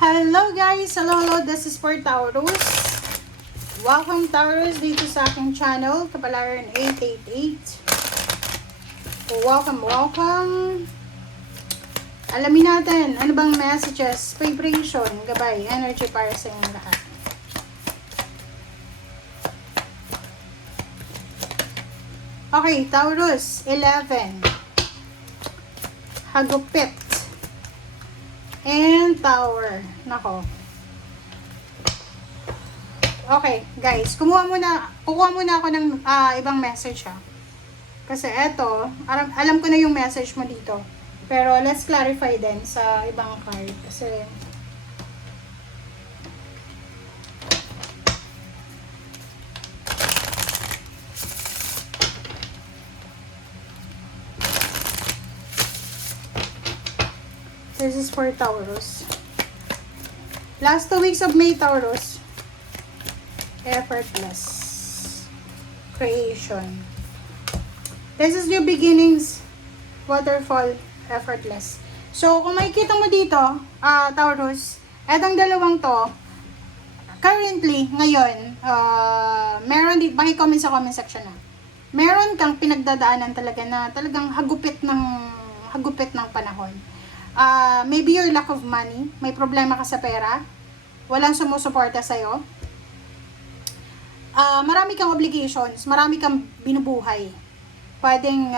Hello guys! Hello! This is for Taurus. Welcome Taurus dito sa aking channel, Kapalaran 888. Welcome! Alamin natin, ano bang messages, vibration, gabay, energy para sa inyong lahat. Okay, Taurus, 11. Hagupit. And Tower. Nako. Okay, guys. Kukuha muna ako ng ibang message ha. Kasi eto, alam ko na yung message mo dito. Pero let's clarify din sa ibang card. Kasi this is for Taurus. Last 2 weeks of May, Taurus. Effortless. Creation. This is new beginnings. Waterfall. Effortless. So, kung makikita mo dito, Taurus, etong dalawang to, currently, ngayon, meron dito, comment sa comment section na. Meron kang pinagdadaanan talaga na talagang hagupit ng panahon. Maybe your lack of money, may problema ka sa pera, walang sumusuporta sa'yo, marami kang obligations, marami kang binubuhay. Pwedeng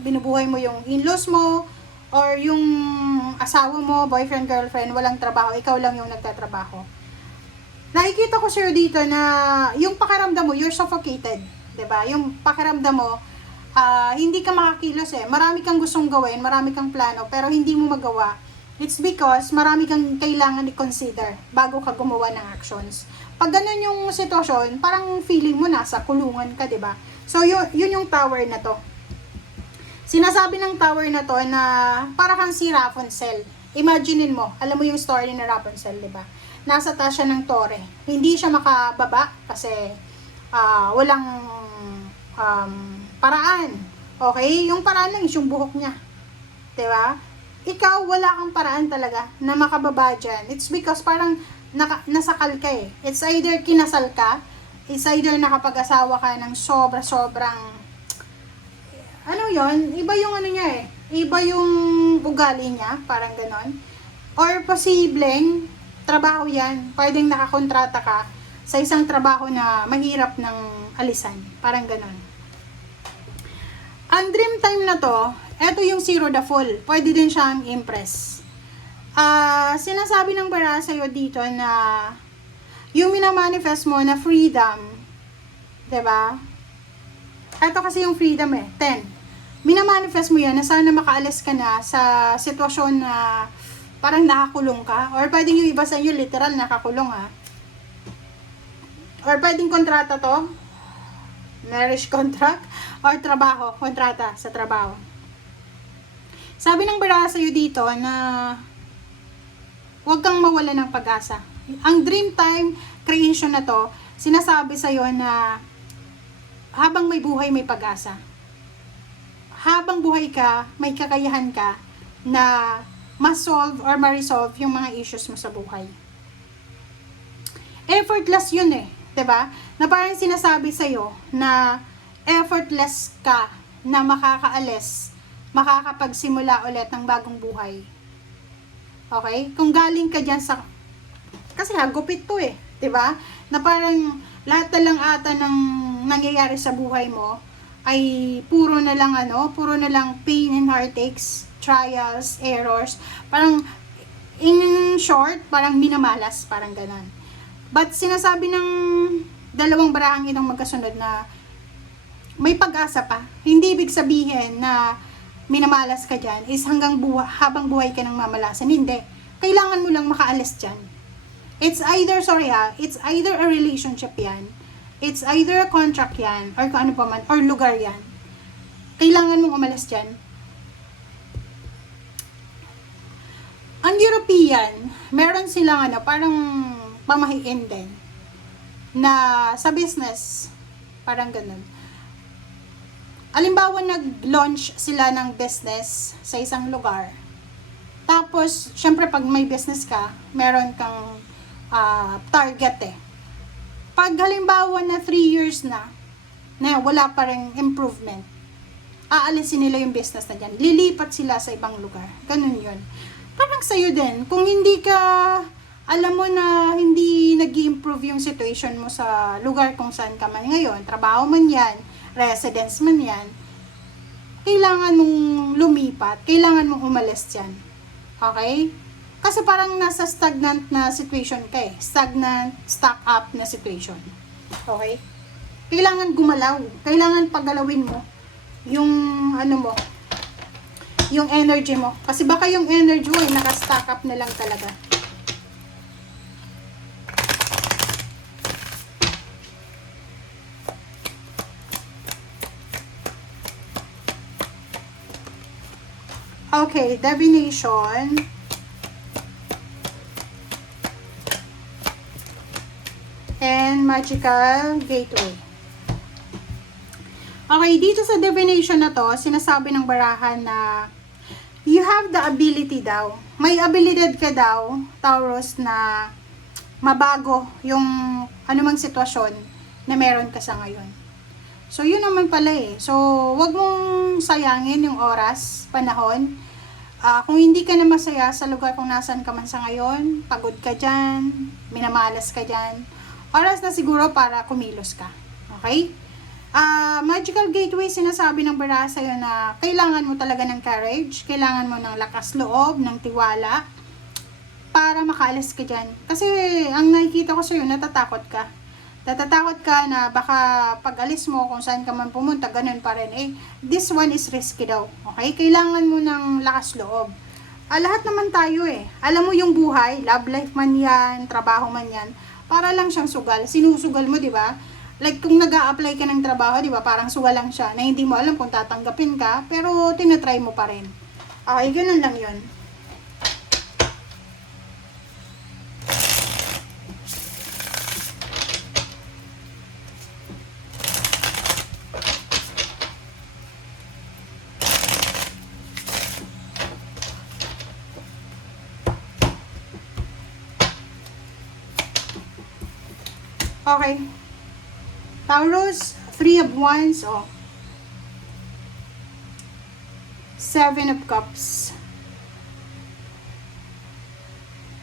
binubuhay mo yung in-laws mo, or yung asawa mo, boyfriend, girlfriend, walang trabaho, ikaw lang yung nagtatrabaho. Nakikita ko sir dito na yung pakiramdam mo, you're suffocated, 'di ba? Yung pakiramdam mo, hindi ka makakilos eh. Marami kang gustong gawin, marami kang plano, pero hindi mo magawa. It's because marami kang kailangan i-consider bago ka gumawa ng actions. Pag ganun yung sitwasyon, parang feeling mo nasa kulungan ka, 'di ba? So yun yung tower na to. Sinasabi ng tower na to na para kang si Rapunzel. Imaginein mo, alam mo yung story ni Rapunzel, 'di ba? Nasa taas siya ng tore. Hindi siya makababa kasi walang paraan. Okay? Yung paraan lang is yung buhok niya. 'Di ba? Ikaw, wala kang paraan talaga na makababa dyan. It's because parang nasakal ka eh. It's either kinasal ka, it's either nakapag-asawa ka ng sobrang ano yon, iba yung ano niya eh. Iba yung ugali niya, parang ganon. Or posibleng trabaho yan. Pwedeng nakakontrata ka sa isang trabaho na mahirap ng alisan. Parang ganon. Ang dream time na to, eto yung Zero the Full. Pwede din siyang impress. Sinasabi ng bara sa'yo dito na yung minamanifest mo na freedom, 'di ba? Eto kasi yung freedom eh, 10. Minamanifest mo yan na sana makaalis ka na sa sitwasyon na parang nakakulong ka. Or pwedeng yung iba sa inyo literal nakakulong ha. Or pwedeng kontrata to, marriage contract, or trabaho, kontrata sa trabaho. Sabi ng bara sa'yo dito na huwag kang mawala ng pag-asa. Ang dream time creation na to, sinasabi sa'yo na habang may buhay, may pag-asa. Habang buhay ka, may kakayahan ka na ma-solve or ma-resolve yung mga issues mo sa buhay. Effortless yun eh. 'Di ba? Na parang sinasabi sa'yo na effortless ka na makakapagsimula ulit ng bagong buhay. Okay? Kung galing ka dyan sa, kasi hagupit to eh, 'di ba? Na parang lahat na lang ata ng nangyayari sa buhay mo ay puro na lang pain and heartaches, trials, errors. Parang in short, parang minamalas, parang ganon. But sinasabi ng dalawang barahang itong magkasunod na may pag-asa pa. Hindi ibig sabihin na minamalas ka dyan is habang buhay ka ng mamalasan. Hindi. Kailangan mo lang makaalis dyan. It's either a relationship yan, it's either a contract yan, or kung ano pa man, or lugar yan. Kailangan mong umalis dyan. Ang European, meron silang parang pamahiin din na sa business, parang ganun. Alimbawa, nag-launch sila ng business sa isang lugar. Tapos, syempre pag may business ka, meron kang target eh. Pag halimbawa na 3 years na wala pa rin improvement, aalisin nila yung business na dyan. Lilipat sila sa ibang lugar. Ganun yun. Parang sa'yo din, kung hindi ka, alam mo na hindi nag-improve yung situation mo sa lugar kung saan ka man ngayon, trabaho man yan, residence man yan, kailangan mong lumipat, kailangan mong umalis dyan. Okay? Kasi parang nasa stagnant na situation ka eh. Stagnant, stuck up na situation. Okay? Kailangan gumalaw. Kailangan paggalawin mo yung ano mo, yung energy mo. Kasi baka yung energy mo ay naka-stack up na lang talaga. Okay, divination. And magical gateway. Okay, dito sa divination na to, sinasabi ng barahan na you have the ability daw. May abilidad ka daw, Taurus, na mabago yung anumang sitwasyon na meron ka sa ngayon. So, yun naman pala eh. So, wag mong sayangin yung oras, panahon. Kung hindi ka na masaya sa lugar kung nasan ka man sa ngayon, pagod ka dyan, minamalas ka dyan, oras na siguro para kumilos ka. Okay? Magical gateway, sinasabi ng baraha sa'yo na kailangan mo talaga ng courage, kailangan mo ng lakas loob, ng tiwala, para makaalis ka dyan. Kasi, ang nakikita ko sa'yo, natatakot ka. Natatakot ka na baka pag-alis mo kung saan ka man pumunta, ganun pa rin. Eh, this one is risky daw. Okay? Kailangan mo ng lakas loob. Lahat naman tayo eh. Alam mo yung buhay, love life man yan, trabaho man yan, para lang siyang sugal. Sinusugal mo, di ba? Like kung nag-a-apply ka ng trabaho, di ba? Parang sugal lang siya na hindi mo alam kung tatanggapin ka, pero tinatry mo pa rin. Okay, ganun lang yun. Okay. Taurus, 3 of Wands, oh. 7 of Cups.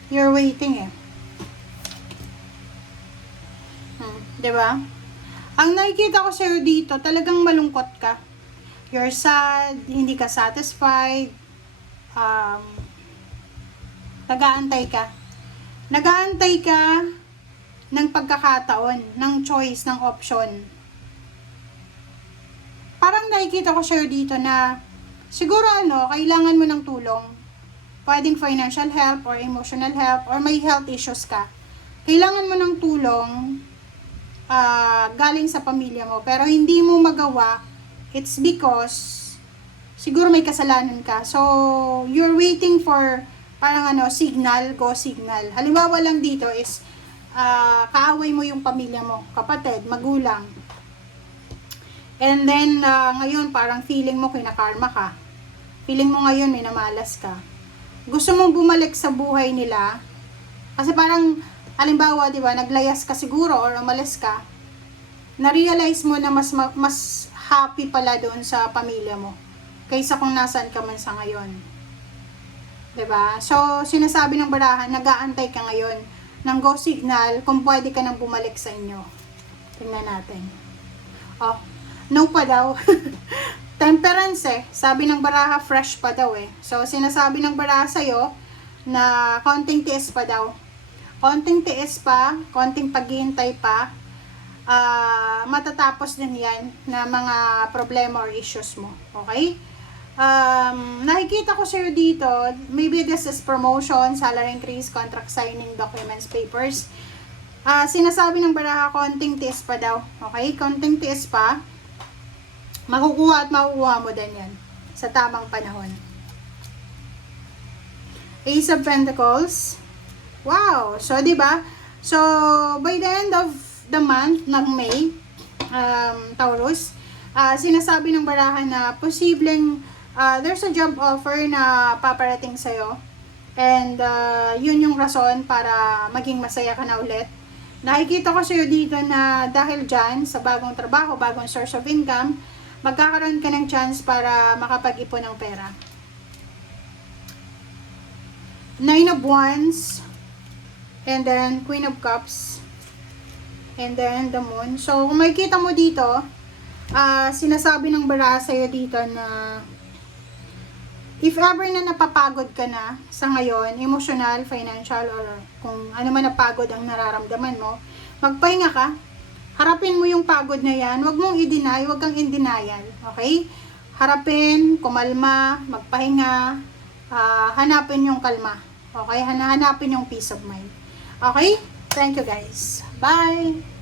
You're waiting eh. Diba? Ang nakikita ko sa'yo dito, talagang malungkot ka. You're sad, hindi ka satisfied, nag-aantay ka. Nag-aantay ka ng pagkakataon, ng choice, ng option. Parang nakikita ko sa'yo dito na siguro kailangan mo ng tulong. Pwedeng financial help or emotional help or may health issues ka. Kailangan mo ng tulong galing sa pamilya mo. Pero hindi mo magawa, it's because siguro may kasalanan ka. So, you're waiting for parang signal, go signal. Halimbawa lang dito is kaaway mo yung pamilya mo, kapatid, magulang. And then, ngayon, parang feeling mo kinakarma ka. Feeling mo ngayon, minamalas ka. Gusto mong bumalik sa buhay nila. Kasi parang, halimbawa, di ba, naglayas ka siguro or umalis ka. Na-realize mo na mas happy pala doon sa pamilya mo. Kaysa kung nasan ka man sa ngayon. Di ba? So, sinasabi ng barahan, nag-aantay ka ngayon ng go signal kung pwede ka nang bumalik sa inyo. Tingnan natin. Oh, no pa daw. Temperance eh. Sabi ng baraha, fresh pa daw eh. So, sinasabi ng baraha sa'yo na konting tiis pa daw. Konting tiis pa, konting paghihintay pa, matatapos din yan na mga problema or issues mo. Okay? Nakikita ko sa'yo dito, maybe this is promotion, salary increase, contract signing, documents, papers. Sinasabi ng baraha, konting tiis pa daw. Okay? Konting tiis pa. Makukuha at makukuha mo din yan sa tamang panahon. Ace of Pentacles. Wow! So, di ba? So, by the end of the month ng May, Taurus, sinasabi ng baraha na posibleng there's a job offer na paparating sa'yo. And yun yung rason para maging masaya ka na ulit. Nakikita ko sa'yo dito na dahil dyan, sa bagong trabaho, bagong source of income, magkakaroon ka ng chance para makapag-ipon ng pera. Nine of Wands, and then Queen of Cups, and then the Moon. So, kung makikita mo dito, sinasabi ng baraha sa'yo dito na if ever na napapagod ka na sa ngayon, emotional, financial, or kung ano man na pagod ang nararamdaman mo, magpahinga ka, harapin mo yung pagod na yan, huwag mong i-deny, huwag kang in denial, okay? Harapin, kumalma, magpahinga, hanapin yung kalma, okay? Hanapin yung peace of mind, okay? Thank you guys. Bye!